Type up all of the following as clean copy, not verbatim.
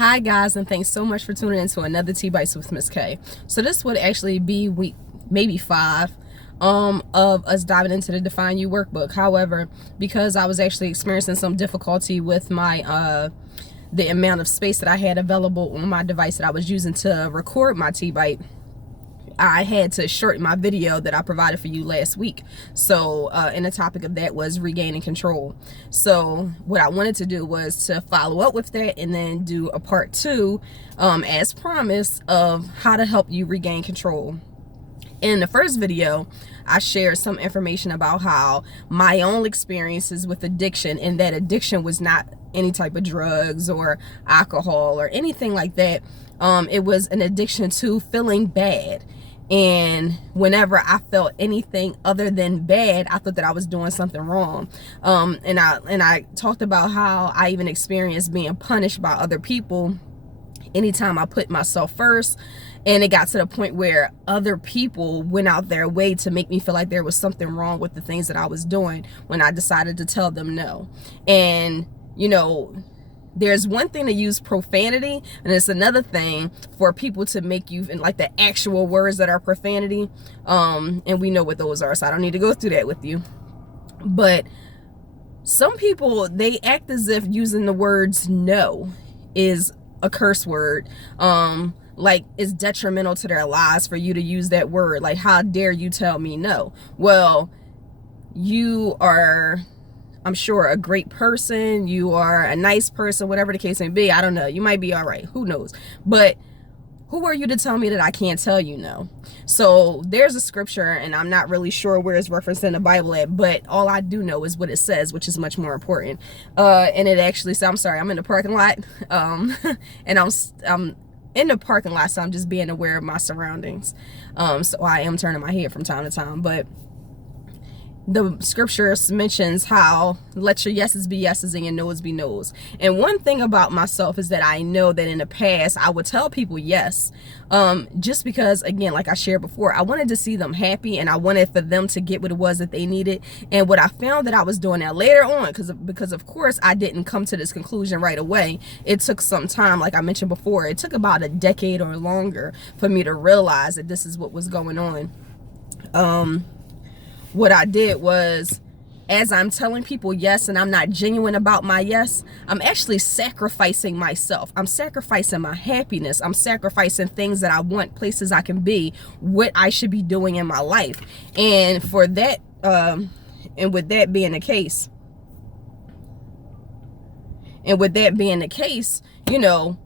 Hi guys, and thanks so much for tuning in to another Tea Bites with Miss K. So this would actually be week maybe 5 of us diving into the Define You workbook. However, because I was actually experiencing some difficulty with my the amount of space that I had available on my device that I was using to record my Tea Bite, I had to shorten my video that I provided for you last week. So and the topic of that was regaining control. So what I wanted to do was to follow up with that and then do a part 2 as promised of how to help you regain control. In the first video, I shared some information about how my own experiences with addiction, and that addiction was not any type of drugs or alcohol or anything like that. It was an addiction to feeling bad. And whenever I felt anything other than bad, I thought that I was doing something wrong. And I talked about how I even experienced being punished by other people anytime I put myself first. And it got to the point where other people went out their way to make me feel like there was something wrong with the things that I was doing when I decided to tell them no. And, you know, there's one thing to use profanity, and it's another thing for people to make you like the actual words that are profanity. And we know what those are, so I don't need to go through that with you. But some people, they act as if using the words no is a curse word. Like it's detrimental to their lives for you to use that word. Like, how dare you tell me no? Well, you are, I'm sure, a great person. You are a nice person, whatever the case may be. I don't know. You might be all right. Who knows? But who are you to tell me that I can't tell you no? So there's a scripture, and I'm not really sure where it's referenced in the Bible at, but all I do know is what it says, which is much more important. And it actually says, I'm sorry, I'm in the parking lot, and I'm in the parking lot, so I'm just being aware of my surroundings. So I am turning my head from time to time, but the scripture mentions how let your yeses be yeses and your noes be noes. And one thing about myself is that I know that in the past I would tell people yes, just because, again, like I shared before, I wanted to see them happy, and I wanted for them to get what it was that they needed. And what I found that I was doing now later on, because of course I didn't come to this conclusion right away. It took some time. Like I mentioned before, it took about a decade or longer for me to realize that this is what was going on. What I did was, as I'm telling people yes and I'm not genuine about my yes, I'm actually sacrificing myself. I'm sacrificing my happiness. I'm sacrificing things that I want, places I can be, what I should be doing in my life. And for that, and with that being the case, you know,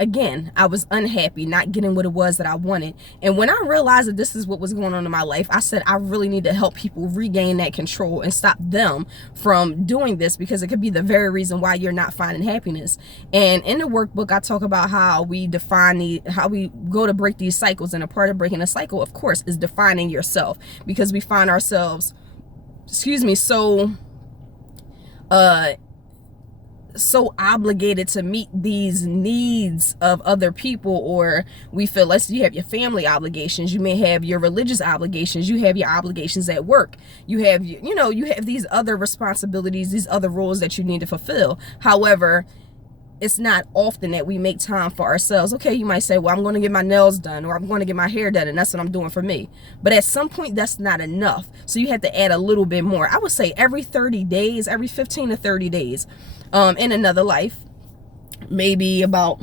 again, I was unhappy, not getting what it was that I wanted. And when I realized that this is what was going on in my life, I said, I really need to help people regain that control and stop them from doing this, because it could be the very reason why you're not finding happiness. And in the workbook, I talk about how we define how we go to break these cycles. And a part of breaking a cycle, of course, is defining yourself, because we find ourselves, so obligated to meet these needs of other people. Or we feel, let's, you have your family obligations, you may have your religious obligations, you have your obligations at work, you have, you know, you have these other responsibilities, these other roles that you need to fulfill. However, it's not often that we make time for ourselves. Okay, you might say, well, I'm going to get my nails done, or I'm going to get my hair done, and that's what I'm doing for me. But at some point, that's not enough. So you have to add a little bit more. I would say every 30 days, every 15 to 30 days, in another life, maybe about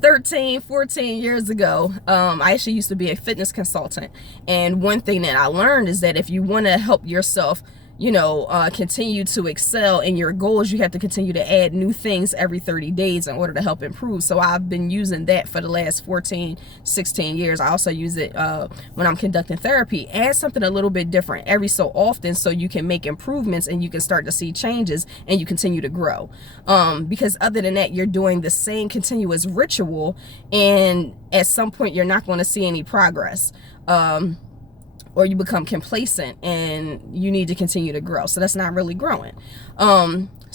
13, 14 years ago, I actually used to be a fitness consultant. And one thing that I learned is that if you want to help yourself, you know, continue to excel in your goals, you have to continue to add new things every 30 days in order to help improve. So I've been using that for the last 14, 16 years. I also use it when I'm conducting therapy. Add something a little bit different every so often, so you can make improvements and you can start to see changes and you continue to grow. Because other than that, you're doing the same continuous ritual, and at some point you're not going to see any progress. Or you become complacent and you need to continue to grow. So that's not really growing.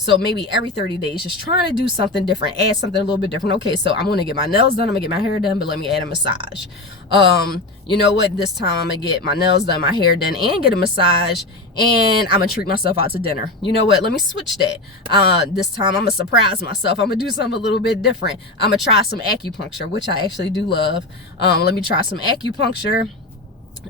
So maybe every 30 days, just trying to do something different, add something a little bit different. Okay, so I'm gonna get my nails done, I'm gonna get my hair done, but let me add a massage. You know what, this time I'm gonna get my nails done, my hair done, and get a massage, and I'm gonna treat myself out to dinner. You know what, let me switch that. This time I'm gonna surprise myself, I'm gonna do something a little bit different. I'm gonna try some acupuncture, which I actually do love. Let me try some acupuncture,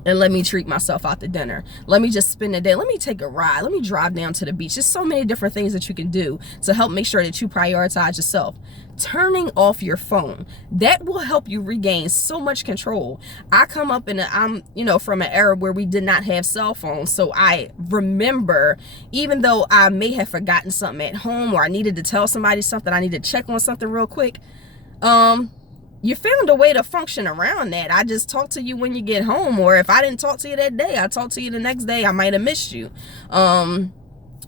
and let me treat myself out to dinner. Let me just spend the day. Let me take a ride. Let me drive down to the beach. There's so many different things that you can do to help make sure that you prioritize yourself. Turning off your phone, that will help you regain so much control. I come up I'm from an era where we did not have cell phones, so I remember, even though I may have forgotten something at home, or I needed to tell somebody something, I need to check on something real quick, you found a way to function around that. I just talk to you when you get home, or if I didn't talk to you that day, I talk to you the next day. I might have missed you,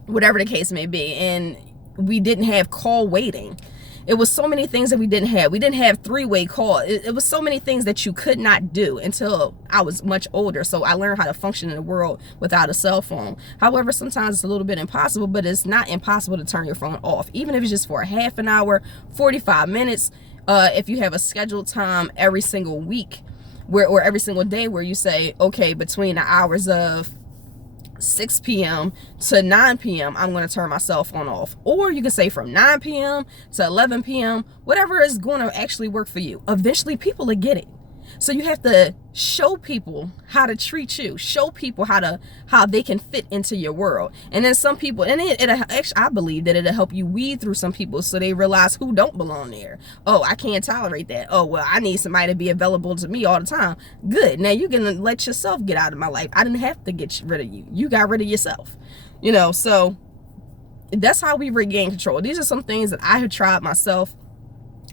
whatever the case may be. And we didn't have call waiting. It was so many things that we didn't have. We didn't have three-way call. It was so many things that you could not do until I was much older. So I learned how to function in the world without a cell phone. However, sometimes it's a little bit impossible, but it's not impossible to turn your phone off, even if it's just for a half an hour, 45 minutes. If you have a scheduled time every single week or every single day where you say, okay, between the hours of 6 p.m. to 9 p.m. I'm going to turn my cell phone off. Or you can say from 9 p.m. to 11 p.m. whatever is going to actually work for you. Eventually people will get it. So you have to show people how to treat you, show people how they can fit into your world. And then some people, and I believe that it'll help you weed through some people so they realize who don't belong there. Oh, I can't tolerate that. Oh, well, I need somebody to be available to me all the time. Good. Now you can let yourself get out of my life. I didn't have to get rid of you. You got rid of yourself. So that's how we regain control. These are some things that I have tried myself.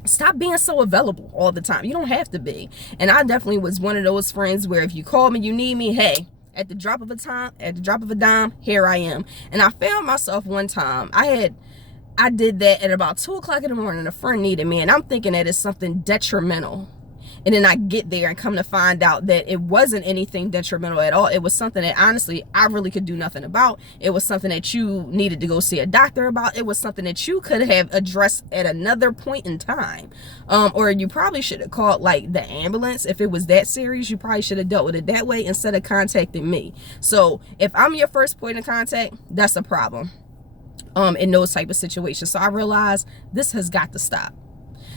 Stop being so available all the time. You don't have to be. And I definitely was one of those friends where if you call me, you need me, hey, at the drop of a dime, here I am. And I found myself one time, I did that at about 2 o'clock in the morning. A friend needed me, and I'm thinking that it's something detrimental. And then I get there and come to find out that it wasn't anything detrimental at all. It was something that honestly I really could do nothing about. It was something that you needed to go see a doctor about. It was something that you could have addressed at another point in time. Or you probably should have called like the ambulance. If it was that serious, you probably should have dealt with it that way instead of contacting me. So if I'm your first point of contact, that's a problem in those type of situations. So I realized this has got to stop.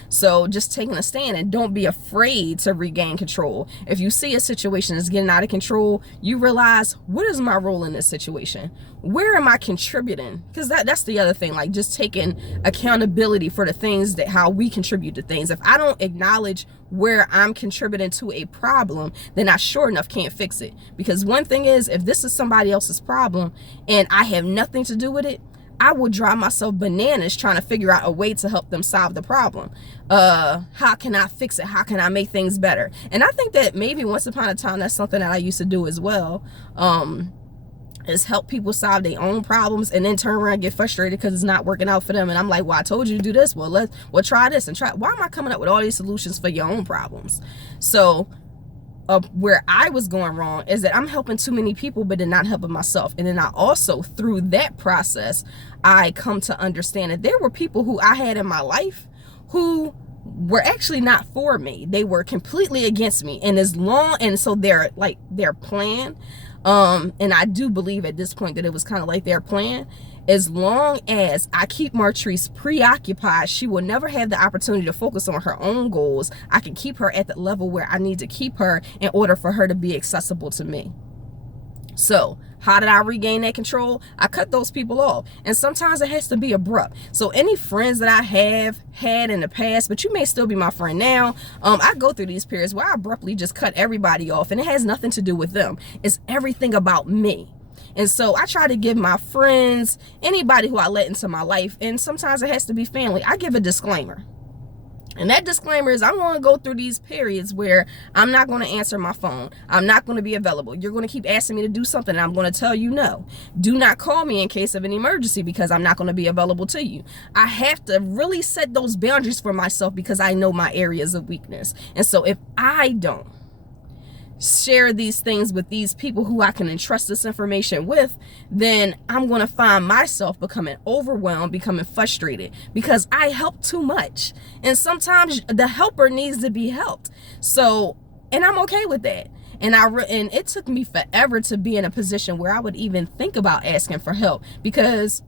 So just taking a stand, and don't be afraid to regain control. If you see a situation is getting out of control, you realize, what is my role in this situation? Where am I contributing? Because that's the other thing, like just taking accountability for the things how we contribute to things. If I don't acknowledge where I'm contributing to a problem, then I sure enough can't fix it. Because one thing is, if this is somebody else's problem and I have nothing to do with it, I will drive myself bananas trying to figure out a way to help them solve the problem. How can I fix it? How can I make things better? And I think that maybe once upon a time, that's something that I used to do as well, is help people solve their own problems and then turn around and get frustrated because it's not working out for them. And I'm like, well, I told you to do this. Well, try this and try. Why am I coming up with all these solutions for your own problems? So where I was going wrong is that I'm helping too many people but then not helping myself. And then I also, through that process, I come to understand that there were people who I had in my life who were actually not for me. They were completely against me. And so their plan, and I do believe at this point that it was kind of like their plan. As long as I keep Martrice preoccupied, she will never have the opportunity to focus on her own goals. I can keep her at the level where I need to keep her in order for her to be accessible to me. So how did I regain that control? I cut those people off. And sometimes it has to be abrupt. So any friends that I have had in the past, but you may still be my friend now, I go through these periods where I abruptly just cut everybody off, and it has nothing to do with them. It's everything about me. And so I try to give my friends, anybody who I let into my life, and sometimes it has to be family, I give a disclaimer. And that disclaimer is, I'm going to go through these periods where I'm not going to answer my phone. I'm not going to be available. You're going to keep asking me to do something, and I'm going to tell you no. Do not call me in case of an emergency because I'm not going to be available to you. I have to really set those boundaries for myself because I know my areas of weakness. And so if I don't share these things with these people who I can entrust this information with, then I'm going to find myself becoming overwhelmed, becoming frustrated, because I help too much. And sometimes the helper needs to be helped. So, and I'm okay with that. And and it took me forever to be in a position where I would even think about asking for help, because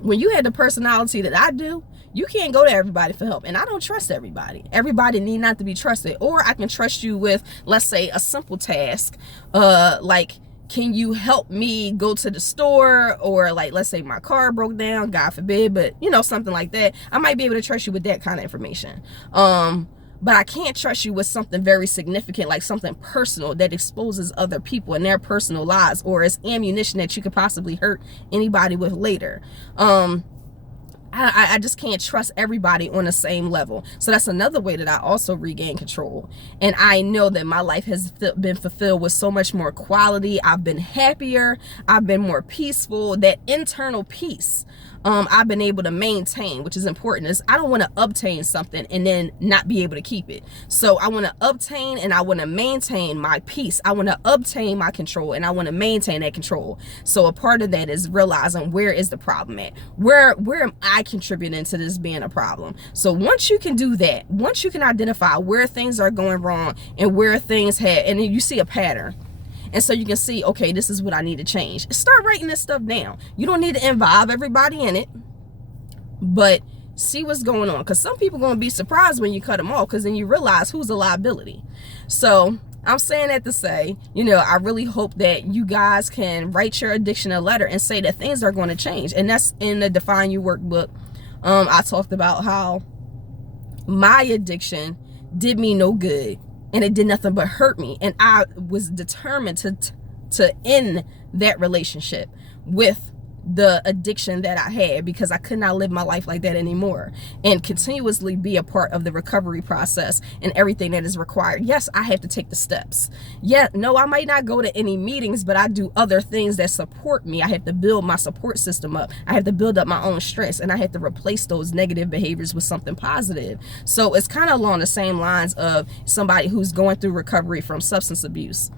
when you had the personality that I do, you can't go to everybody for help. And I don't trust everybody. Everybody need not to be trusted. Or I can trust you with, let's say, a simple task, like, can you help me go to the store? Or like, let's say my car broke down, God forbid, but you know, something like that. I might be able to trust you with that kind of information. But I can't trust you with something very significant, like something personal that exposes other people and their personal lives, or is ammunition that you could possibly hurt anybody with later. I just can't trust everybody on the same level. So that's another way that I also regain control. And I know that my life has been fulfilled with so much more quality. I've been happier. I've been more peaceful. That internal peace I've been able to maintain, which is important. Is I don't want to obtain something and then not be able to keep it. So I want to obtain and I want to maintain my peace. I want to obtain my control and I want to maintain that control. So a part of that is realizing, where is the problem at? Where am I contributing to this being a problem? So once you can do that, once you can identify where things are going wrong and where things have, and then you see a pattern, and so you can see, okay, this is what I need to change. Start writing this stuff down. You don't need to involve everybody in it, but see what's going on. Because some people are going to be surprised when you cut them off, because then you realize who's a liability. So I'm saying that to say, you know, I really hope that you guys can write your addiction a letter and say that things are going to change. And that's in the Define You workbook. I talked about how my addiction did me no good. And it did nothing but hurt me. And I was determined to end that relationship with the addiction that I had, because I could not live my life like that anymore, and continuously be a part of the recovery process and everything that is required. Yes, I have to take the steps. Yeah, no, I might not go to any meetings, but I do other things that support me. I have to build my support system up. I have to build up my own strengths, and I have to replace those negative behaviors with something positive. So it's kind of along the same lines of somebody who's going through recovery from substance abuse.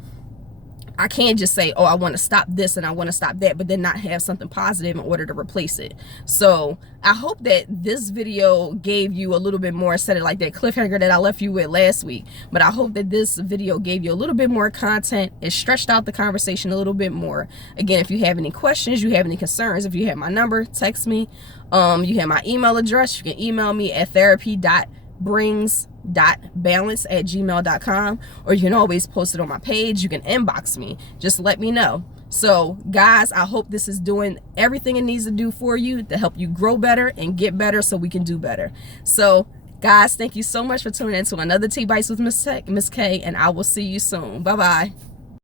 I can't just say, oh, I want to stop this and I want to stop that, but then not have something positive in order to replace it. So I hope that this video gave you a little bit more, instead of like that cliffhanger that I left you with last week. But I hope that this video gave you a little bit more content. It stretched out the conversation a little bit more. Again, if you have any questions, you have any concerns, if you have my number, text me. You have my email address. You can email me at therapy.brings.balance@gmail.com, or you can always post it on my page. You can inbox me. Just let me know. So guys, I hope this is doing everything it needs to do for you to help you grow better and get better, so we can do better. So guys, thank you so much for tuning in to another Tea Bites with Miss K, and I will see you soon. Bye bye.